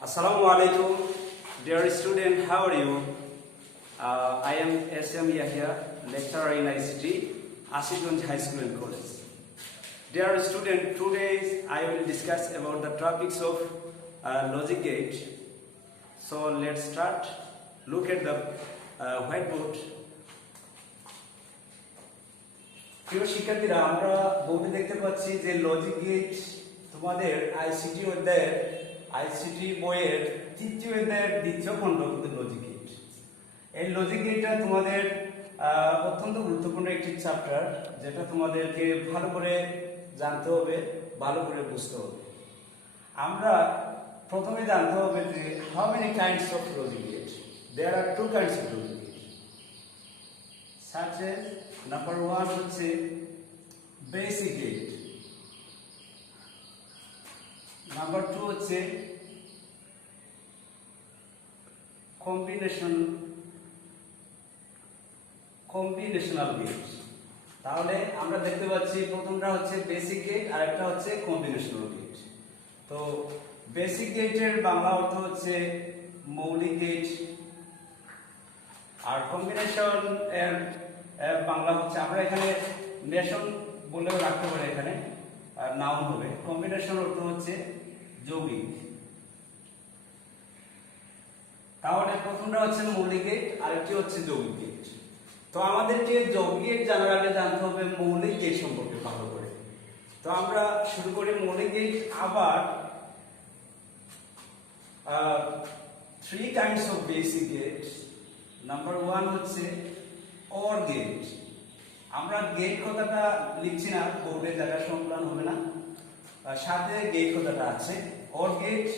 Assalamu alaikum, dear student, how are you? I am S.M. Yahya, lecturer in ICT, Ashiganj High School and College. Dear student, today I will discuss about the topics of logic gate. So let's start. Look at the whiteboard. প্রিয় শিক্ষার্থীরা, আমরা বোর্ডে দেখতে পাচ্ছি যে logic gate তোমাদের ICT অধ্যায়ের ICT বইয়ের তৃতীয় অধ্যায়ের দ্বিতীয় খণ্ড কিন্তু লজিক গেট। এই লজিক গেটটা তোমাদের অত্যন্ত গুরুত্বপূর্ণ একটি চ্যাপ্টার, যেটা তোমাদেরকে ভালো করে জানতে হবে, ভালো করে বুঝতে হবে। আমরা প্রথমে জানতে হবে যে how many kinds of logic gate. There are two kinds of logic gate, such as number 1 হচ্ছে বেসিক গেট, নাম্বার 2 হচ্ছে কম্বিনেশনাল গেট। তাহলে আমরা দেখতে পাচ্ছি প্রথমটা হচ্ছে বেসিক গেট আর একটা হচ্ছে কম্বিনেশনাল গেট। তো বেসিক গেটের বাংলা অর্থ হচ্ছে মৌলিক গেট, আর কম্বিনেশন এর বাংলা হচ্ছে, আমরা এখানে নেশন বলেও রাখতে পারি, এখানে নাউন হবে। কম্বিনেশন অর্থ হচ্ছে যৌগিক। তাহলে প্রথমটা হচ্ছে মৌলিক গেট, আরেকটি হচ্ছে যৌগিক গেট। তো আমাদেরকে যৌগিক গেট জানার আগে জানতে হবে মৌলিক গেট সম্পর্কে ভালো করে। তো আমরা শুরু করি মৌলিক গেট। আবার 3 kinds of basic gate. Number 1 হচ্ছে অর গেট। আমরা গেট কথাটা লিখছি না বোর্ডে, জায়গা সংকলন হবে না, সাথে গেট কথাটা আছে। অর গেট,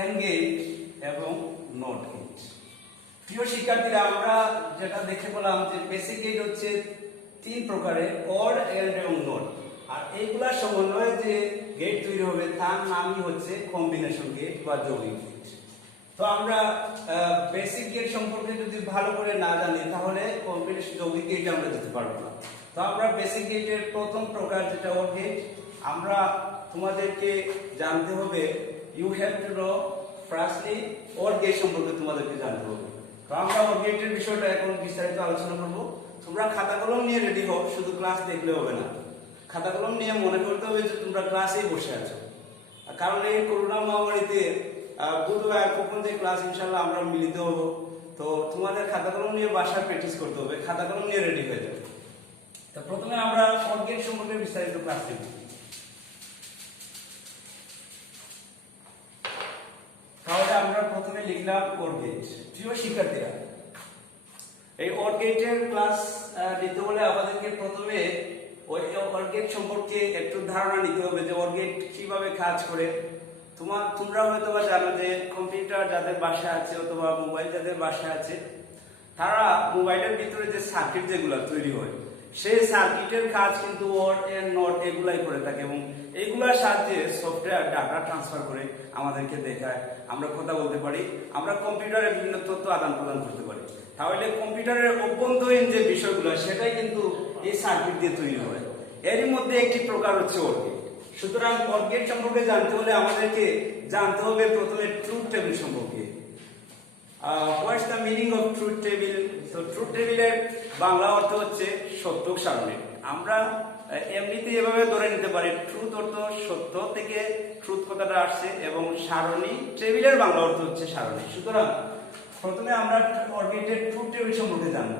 এন্ড গেট এবং নট গেট। প্রিয় শিক্ষার্থীরা, আমরা যেটা দেখে বললাম যে বেসিক গেট হচ্ছে 3 প্রকারের, অর, এন্ড এবং নট। আর এইগুলা সমন্বয়ে যে গেট তৈরি হবে তার নামই হচ্ছে কম্বিনেশন গেট বা যৌগিক গেট। তো আমরা বেসিক গেট সম্পর্কে যদি ভালো করে না জানি তাহলে কম্বিনেশন যৌগিক গেট আমরা দিতে পারবো না। তো আমরা বেসিক গেটের প্রথম প্রকার যেটা অর গেট, আমরা তোমাদেরকে জানতে হবে, you have to know firstly OR gate সম্পর্কে তোমাদেরকে জানতে হবে। তো আমরা অর গেটের বিষয়টা এখন বিস্তারিত আলোচনা করব। তোমরা খাতা কলম নিয়ে রেডি হও, শুধু ক্লাস দেখলে হবে না, খাতা কলম নিয়ে মনে করতে হবে যে তোমরা ক্লাসেই বসে আছো। কারণ এই করোনা মহামারীতে বুধবার কখন যে ক্লাস ইনশাআল্লাহ আমরা মিলিত হব। তো তোমাদের খাতা কলম নিয়ে বাসায় প্র্যাকটিস করতে হবে, খাতা কলম নিয়ে রেডি হয়ে যাবে। তো প্রথমে আমরা অর গেট সম্পর্কে বিস্তারিত ক্লাস নেব। তাহলে আমরা প্রথমে লিখলাম অর গেট। প্রিয় শিক্ষার্থীরা, এই অর গেটের ক্লাস নিতে হলে আমাদেরকে প্রথমে ওই অর গেট সম্পর্কে একটু ধারণা নিতে হবে যে অর গেট কিভাবে কাজ করে। তোমরা হয়তো বা জানো যে কম্পিউটার যাদের বাসায় আছে অথবা মোবাইল যাদের বাসায় আছে, তারা মোবাইলের ভিতরে যে সার্কিট যেগুলো তৈরি হয়, সেই সার্কিটের কাজ কিন্তু অর এন্ড নট এগুলাই করে থাকে, এবং এইগুলোর সাহায্যে সফটওয়্যার ডাটা ট্রান্সফার করে আমাদেরকে দেখায়, আমরা কথা বলতে পারি, আমরা কম্পিউটারে বিভিন্ন তথ্য আদান প্রদান করতে পারি। তাহলে কম্পিউটারের অভ্যন্তরীণ যে বিষয়গুলো সেটাই কিন্তু এই সার্কিট দিয়ে তৈরি হয়। এরই মধ্যে একটি প্রকার হচ্ছে অর গেট। সুতরাং অর গেট সম্পর্কে জানতে হলে আমাদেরকে জানতে হবে প্রথমে ট্রুথ টেবিল সম্পর্কে। What's the meaning of truth table? তো ট্রুথ টেবিলের বাংলা অর্থ হচ্ছে সত্যক সারণী। আমরা এমনিতে এভাবে ধরে নিতে পারি, ট্রুথ অর্থ সত্য থেকে ট্রুথ কথাটা আসছে, এবং সারণী, টেবিলের বাংলা অর্থ হচ্ছে সারণী। সুতরাং প্রথমে আমরা অর গেটের ট্রুথ টেবিল সম্পর্কে জানব।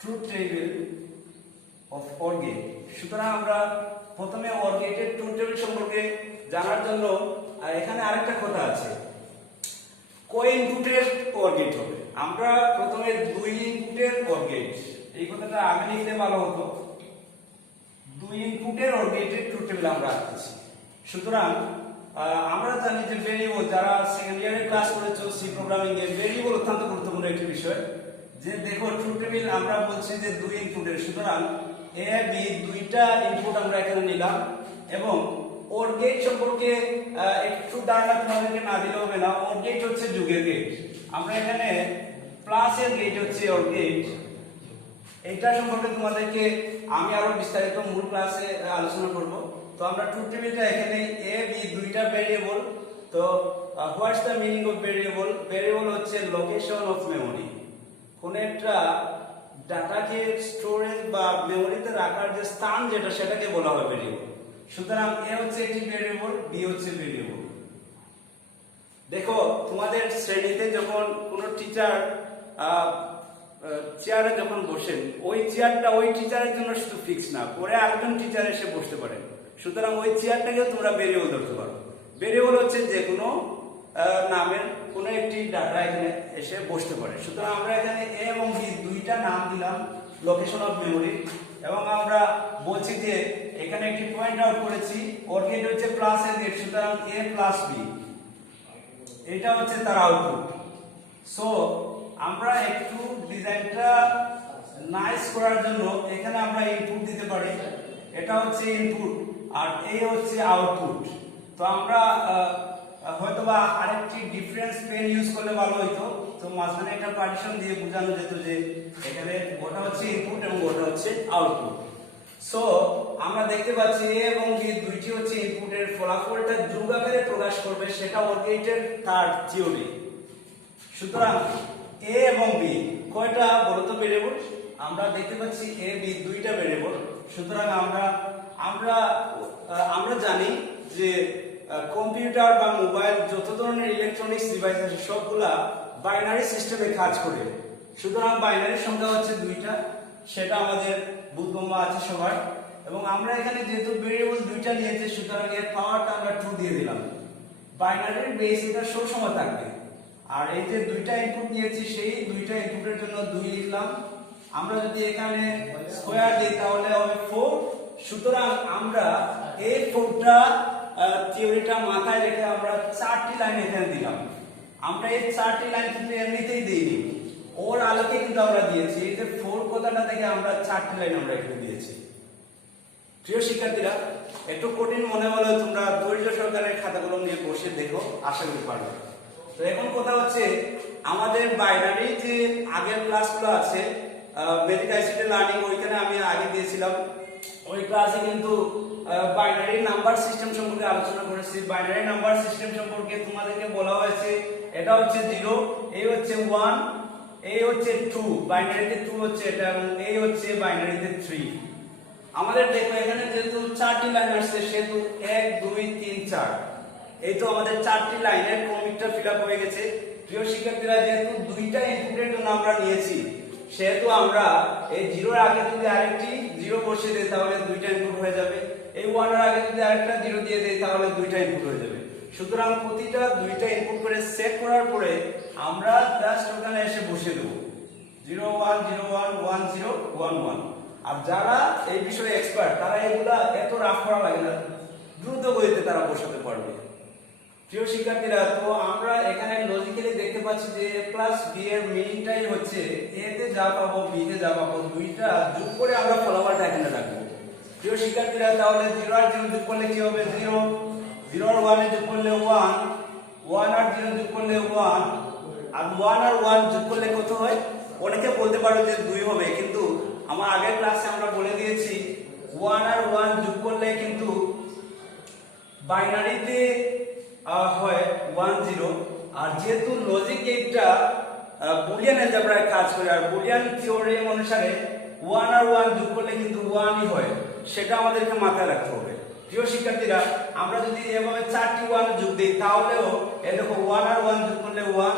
Truth table of OR gate. সুতরাং আমরা প্রথমে অর গেটের ট্রুথ টেবিল সম্পর্কে জানার জন্য এখানে আরেকটা কথা আছে, কয় ইনপুটের অর গেট হবে। আমরা প্রথমে 2 ইনপুটের অর গেট, এই কথাটা আগে লিখলে ভালো হতো। 2 ইনপুটের অর গেটের ট্রুথ টেবিল আমরা আঁকতেছি। সুতরাং আমরা জানি যে ভেরিয়েবল, যারা সেকেন্ড ইয়ারে ক্লাস করেছো সি প্রোগ্রামিং এ, ভেরিয়েবল অত্যন্ত গুরুত্বপূর্ণ একটি বিষয়। যে দেখো ট্রুথ টেবিল আমরা বলছি যে 2 ইনপুটের, সুতরাং এ বি দুইটা ইনপুট আমরা এখানে নিলাম। এবং অর গেট সম্পর্কে একটু ধারণা তোমাদেরকে না দিলে হবে না। অর গেট হচ্ছে যুগের গেট। আমরা এখানে প্লাসের গেট হচ্ছে অর গেট, এটা সম্পর্কে তোমাদেরকে আমি আরো বিস্তারিত মূল ক্লাসে আলোচনা করব। তো আমরা ট্রুথ টেবিলটা এখানে এ বি দুইটা ভেরিয়েবল। তো what's the meaning of variable? Variable হচ্ছে লোকেশন অফ মেমোরি। কোন একটা ডাটাকে স্টোরেজ বা মেমোরিতে রাখার যে স্থান যেটা সেটাকে বলা হয় ভেরিয়েবল। সুতরাং এ হচ্ছে একটি ভেরিয়েবল, বি হচ্ছে ভেরিয়েবল। দেখো তোমাদের শ্রেণীতে যখন কোনো টিচার চেয়ারে যখন বসেন, ওই চেয়ারটা ওই টিচারের জন্য শুধু ফিক্স না, পরে আরেকজন টিচার এসে বসতে পারেন। সুতরাং ওই চেয়ারটাকেও তোমরা ভেরিয়েবল ধরতে পারো। ভেরিয়েবল হচ্ছে যে কোনো নামের কোনো একটি ডাটা এখানে এসে বসতে পারে। সুতরাং আমরা এখানে এ এবং বি দুইটা নাম দিলাম লোকেশন অফ মেমোরি, এবং আমরা বলছি যে এখানে একটি পয়েন্ট আউট করেছি ওর গেট হচ্ছে প্লাস এর গেট, সুতরাং এ প্লাস বি এটা হচ্ছে তার আউটপুট। সো আমরা একটু ডিজাইনটা নাইস করার জন্য এখানে আমরা ইনপুট দিতে পারি। এটা হচ্ছে ইনপুট আর এই হচ্ছে আউটপুট। তো আমরা হয়তোবা আরেকটি ডিফারেন্স পেন ইউজ করলে ভালো হইতো। তো মাঝখানে একটা পার্টিশন দিয়ে বোঝানো যেত যে এখানে ওটা হচ্ছে ইনপুট এবং ওটা হচ্ছে আউটপুট। সো আমরা দেখতে পাচ্ছি এ এবং বি দুইটি হচ্ছে ইনপুটের ফলাফলটা যোগ আকারে প্রকাশ করবে, সেটা ওর গেটের থার্ড থিওরি। সুতরাং এ এবং বি কয়টা বলতো ভেরিয়েবল? আমরা দেখতে পাচ্ছি এ বি দুইটা ভেরিয়েবল। সুতরাং আমরা জানি যে কম্পিউটার বা মোবাইল যত ধরনের ইলেকট্রনিক্স ডিভাইস আছে সবগুলা বাইনারি সিস্টেমে কাজ করে। সুতরাং বাইনারি সংখ্যা হচ্ছে দুইটা, সেটা আমাদের বোধগম্য আছে সবার। এবং আমরা এখানে যেহেতু ভেরিয়েবল দুইটা নিয়েছি, সুতরাং এর পাওয়ারটা আমরা 2 দিয়ে দিলাম। বাইনারির বেস এটা সব সময় থাকবে। আর এই যে দুইটা ইনপুট নিয়েছি, সেই দুইটা ইনপুটের জন্য 2 লিখলাম। আমরা যদি এখানে স্কয়ার দিই তাহলে হবে 4। সুতরাং আমরা এই 4টা থিওরিটা মাথায় রেখে আমরা 4টি লাইন এখানে দিলাম। আমরা এই 4টি লাইন কিন্তু এমনিতেই দেইনি, ওর আলোকে কিন্তু আমরা দিয়েছি। এই যে 4 কথাটা থেকে আমরা 4টি লাইন আমরা এখানে দিয়েছি। প্রিয় শিক্ষার্থীরা, একটু কঠিন মনে হলেও তোমরা ধৈর্য সহকারে খাতাগুলো নিয়ে বসে দেখো, আশা করি পারবে। তো এখন কথা হচ্ছে আমাদের বাইনারি যে আগের ক্লাসগুলো আছে বেসিক আইসিটি লার্নিং, ওইখানে আমি আগে দিয়েছিলাম। ওই ক্লাসে কিন্তু বাইনারি নাম্বার সিস্টেম সম্পর্কে আলোচনা করেছি। বাইনারি নাম্বার সিস্টেম সম্পর্কে তোমাদেরকে বলা হয়েছে এটা হচ্ছে 0, এই হচ্ছে 1, এই হচ্ছে 2, বাইনারিতে 2 হচ্ছে এটা, এবং এই হচ্ছে বাইনারিতে 3। আমাদের দেখো এখানে যেহেতু 4টি লাইন আসছে সেহেতু 1 2 3 4, এই তো আমাদের 4টি লাইনের ক্রমিকটা ফিল আপ হয়ে গেছে। প্রিয় শিক্ষার্থীরা, যেহেতু দুইটা ইনপুটের জন্য আমরা নিয়েছি, সেহেতু আমরা এই 0 এর আগে যদি আরেকটি 0 বসিয়ে দেই তাহলে দুইটা ইনপুট হয়ে যাবে। এই 1 এর আগে যদি আরেকটা 0 দিয়ে দেই তাহলে দুইটা ইনপুট হয়ে যাবে। সুতরাং প্রতিটা দুইটা ইনপুট করে সেট করার পরে আমরা জাস্ট ওখানে এসে বসিয়ে দেব 0 1 0 1 1 0 1 1। আর যারা এই বিষয়ে এক্সপার্ট তারা এগুলা এত রাফ করা লাগে না, দ্রুত গতিতে তারা বসাতে পারবে। প্রিয় শিক্ষার্থীরা, তো আমরা এখানে লজিক্যালি দেখতে পাচ্ছি যে a প্লাস b এর মিনিংটাই হচ্ছে a তে যা পাবো b তে যা পাবো দুইটা যোগ করে আমরা ফলাফলটা এখানে রাখবো। প্রিয় শিক্ষার্থীরা, তাহলে 0 আর 0 যোগ করলে কি হবে? 0, 0 আর 1 যোগ করলে 1, 1 আর 0 যোগ করলে 1, আর 1 আর 1 যোগ করলে কত হয়? অনেকে বলতে পারো যে 2 হবে, কিন্তু আমার আগের ক্লাসে আমরা বলে দিয়েছি 1 আর 1 যোগ করলে কিন্তু বাইনারিতে হয় 1 0। আর যেহেতু লজিক গেটটা বুলিয়ান অ্যালজেব্রায় কাজ করে, আর বুলিয়ান থিওরেম অনুসারে 1 আর 1 যোগ করলে কিন্তু 1ই হয়, সেটা আমাদেরকে মাথায় রাখতে হবে। প্রিয় শিক্ষার্থীরা, আমরা যদি এভাবে 4টি 1 যোগ দিই তাহলেও এই দেখো 1 আর 1 যোগ করলে 1,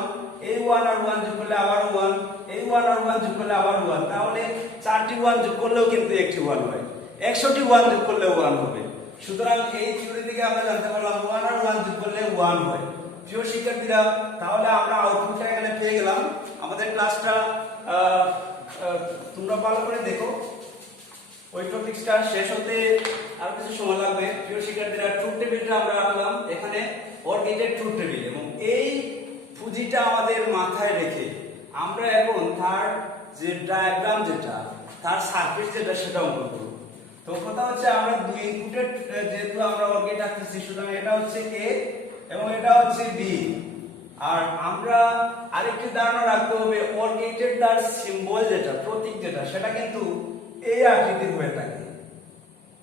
এই 1 আর 1 যোগ করলে আবার 1, এই 1 আর 1 যোগ করলে আবার 1, তাহলে 4টি 1 যোগ করলেও কিন্তু একটি 1 হয়, 100টি 1 যোগ করলে 1 হবে। সুতরাং এই থিওরি থেকে আমরা জানতে পারলাম 1 আর 1 যোগ করলে 1 হয়। প্রিয় শিক্ষার্থীরা, তাহলে আমরা আউটপুটটা এখানে পেয়ে গেলাম। আমাদের ক্লাসটা তোমরা ভালো করে দেখো, ওই টপিকটা শেষ হতে আর কিছু সময় লাগবে। প্রিয় শিক্ষার্থীরা, ট্রুথ টেবিলটা আমরা রাখলাম এখানে, ওর গেটের ট্রুথ টেবিল, এবং এই পুঁজিটা আমাদের মাথায় রেখে আমরা এখন তার যে ডায়াগ্রাম যেটা, তার সার্কিট যেটা, সেটা অঙ্কন করব। তো কথা হচ্ছে আমরা দুই ইনপুটের যেহেতু আমরা ওর গেট রাখতেছি, সুতরাং এটা হচ্ছে a এবং এটা হচ্ছে b। আর আমরা আরেকটি ধারণা রাখতে হবে, ওর গেটের তার সিম্বল যেটা, প্রতীক যেটা, সেটা কিন্তু এই আকৃতির হয়ে থাকে।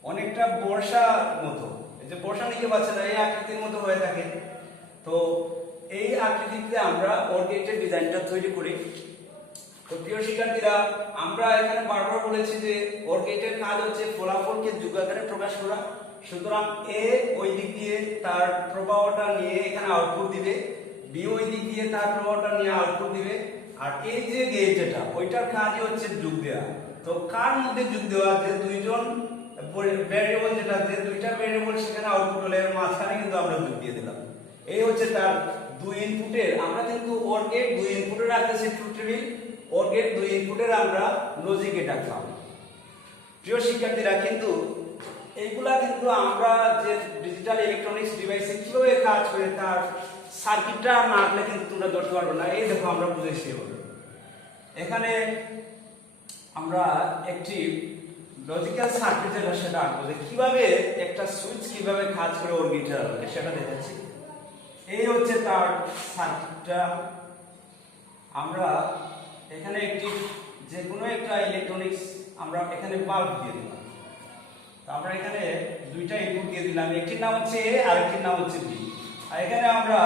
অনেকটা বর্ষা মতো, এই যে বর্ষা নিতে পারছে না, এই আকৃতির মতো হয়ে থাকে। তো এই আকৃতিতে আমরা ওর গেটের ডিজাইনটা তৈরি করি। তো প্রিয় শিক্ষার্থীরা, আমরা এখানে বারবার বলেছি যে ওর গেটের কাজ হচ্ছে ফলাফলকে যুগাকারে প্রকাশ করা। সুতরাং এ ওই দিক দিয়ে তার প্রবাহটা নিয়ে এখানে আউটপুট দিবে, বি ওই দিক দিয়ে তার প্রবাহটা নিয়ে আউটপুট দিবে, আর এই যে গেট যেটা ওইটার কাজই হচ্ছে যোগ দেওয়া। তো কার মধ্যে যোগ দেওয়া, যে দুইজন ভ্যারিয়েবল, যেটা যে দুইটা ভ্যারিয়েবল সেখানে আউটপুট হলে মাঝখানে কিন্তু আমরা যোগ দিয়ে দিলাম। এই হচ্ছে তার দুই ইনপুটের, আমরা কিন্তু ওর গেট দুই ইনপুটের রাখতেছি ট্রুথ টেবিল, ওর গেট দুই ইনপুটের আমরা লজিক গেট রাখলাম। প্রিয় শিক্ষার্থীরা, কিন্তু এইগুলা কিন্তু আমরা যে ডিজিটাল ইলেকট্রনিক্স ডিভাইসে কিভাবে কাজ করে তার সার্কিটটা না আঁকলে কিন্তু তোমরা ধরতে পারবে না। এই দেখো আমরা বুঝেছি, এখানে আমরা একটি লজিক্যাল সার্কিট যেটা সেটা আঁকবো, যে কিভাবে একটা সুইচ কিভাবে কাজ করে ওর গেটের সেটা দেখাচ্ছি। এই হচ্ছে তার সার্কিটটা। আমরা এখানে একটি যে কোনো একটা ইলেকট্রনিক্স আমরা এখানে বাল্ব দিয়ে দিলাম। তো আমরা এখানে দুইটা ইনপুট দিয়ে দিলাম, একটির নাম হচ্ছে এ আর একটির নাম হচ্ছে বি। আর এখানে আমরা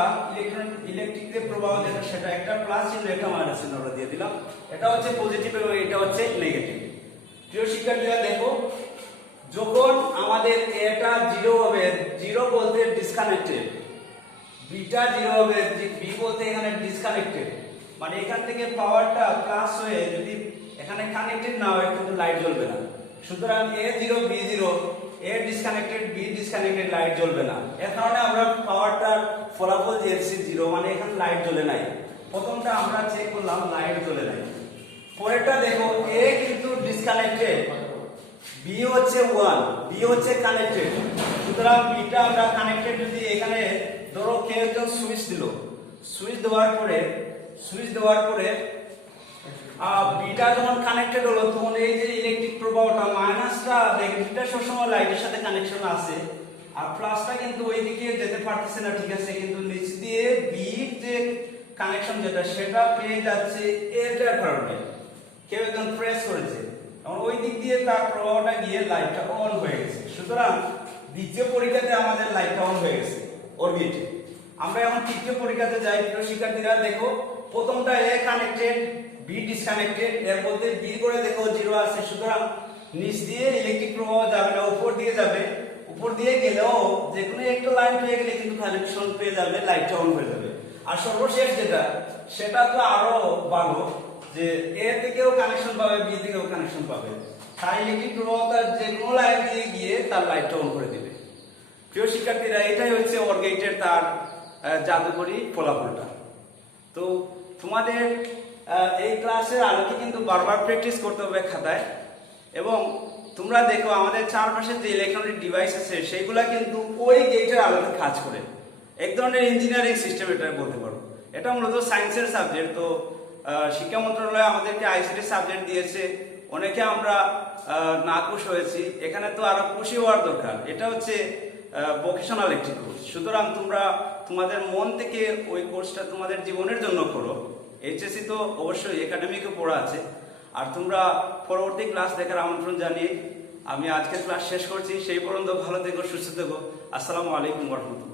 ইলেকট্রিকের প্রবাহ যেটা সেটা একটা প্লাস চিহ্ন একটা মাইনাস চিহ্ন আমরা দিয়ে দিলাম। এটা হচ্ছে পজিটিভ এবং এটা হচ্ছে নেগেটিভ। প্রিয় শিক্ষার্থীরা, দেখো যখন আমাদের এটা 0 হবে, 0 বলতে ডিসকানেক্টেড, বিটা 0 হবে, যে বি বলতে এখানে ডিসকানেক্টেড, মানে এখান থেকে পাওয়ারটা প্লাস হয়ে যদি এখানে কানেক্টেড না হয় কিন্তু লাইট জ্বলবে না। সুতরাং A0 B0, A disconnected B disconnected, light জ্বলবে না। এর কারণে আমরা পাওয়ারটার ফলাফল দিয়েছি 0, মানে এখানে লাইট জ্বলে নাই। প্রথমটা আমরা চেক করলাম, লাইট জ্বলে নাই। পরেরটা দেখো, A কিন্তু ডিসকানেক্টেড, B হচ্ছে 1, B হচ্ছে কানেক্টেড। সুতরাং বিটা আমরা কানেক্টেড, যদি এখানে ধরো কেউ একজন সুইচ দিল, সুইচ দেওয়ার পরে বিটা যখন কানেক্টেড হলো, তখন এই যে ইলেকট্রিক প্রবাহটা মাইনাসটা নেগেটিভটা সবসময় লাইটের সাথে কানেকশন আছে, আর প্লাসটা কিন্তু ওইদিকে যেতে পারতেছে না, ঠিক আছে, কিন্তু নিচ দিয়ে বি যে কানেকশন যেটা সেটা পেয়ে যাচ্ছে এটার কারণে কেউ একজন প্রেস করেছে, এবং ওই দিক দিয়ে তার প্রবাহটা গিয়ে লাইটটা অন হয়ে গেছে। সুতরাং দ্বিতীয় পরীক্ষাতে আমাদের লাইটটা অন হয়ে গেছে ওর গেটে। আমরা এখন তৃতীয় পরীক্ষাতে যাই। প্রিয় শিক্ষার্থীরা, দেখো প্রথমটা এ কানেক্টেড, বি ডিসকানেক্টেড, এর মধ্যে বি করে দেখো 0 আছে। সুতরাং নিচ দিয়ে ইলেকট্রিক প্রবাহ যাবে না, উপর দিয়ে যাবে। উপর দিয়ে গেলেও যে কোনো একটা লাইন পেয়ে গেলে কিন্তু কানেকশন পেয়ে যাবে, লাইটটা অন হয়ে যাবে। আর সর্বশেষ যেটা, সেটা তো আরো ভালো, যে এ থেকেও কানেকশন পাবে, বি থেকেও কানেকশন পাবে। তার ইলেকট্রিক প্রবাহ তার যে কোনো লাইন দিয়ে গিয়ে তার লাইটটা অন করে দিবে। প্রিয় শিক্ষার্থীরা, এটাই হচ্ছে ওর গেটের তার জাদুকরী ফলাফলটা। তো তোমাদের এই ক্লাসের আলোকে কিন্তু বারবার প্র্যাকটিস করতে হবে খাতায়, এবং তোমরা দেখো আমাদের চারপাশে যে ইলেকট্রনিক ডিভাইস আছে সেইগুলা কিন্তু ওই গেটের আলোতে কাজ করে। এক ধরনের ইঞ্জিনিয়ারিং সিস্টেম এটা বলতে পারো। এটা মূলত সায়েন্সের সাবজেক্ট। তো শিক্ষা মন্ত্রণালয় আমাদেরকে আইসিটি সাবজেক্ট দিয়েছে, অনেকে আমরা নাখুশ হয়েছি, এখানে তো আরো খুশি হওয়ার দরকার। এটা হচ্ছে ভোকেশনাল একটি কোর্স। সুতরাং তোমরা তোমাদের মন থেকে ওই কোর্সটা তোমাদের জীবনের জন্য করো। এইচএসসি তো অবশ্যই একাডেমিকও পড়া আছে। আর তোমরা পরবর্তী ক্লাস দেখার আমন্ত্রণ জানিয়ে আমি আজকের ক্লাস শেষ করছি। সেই পর্যন্ত ভালো থেকো, সুস্থ থেকো। আসসালামু আলাইকুম ওয়া রাহমাতুল্লাহ।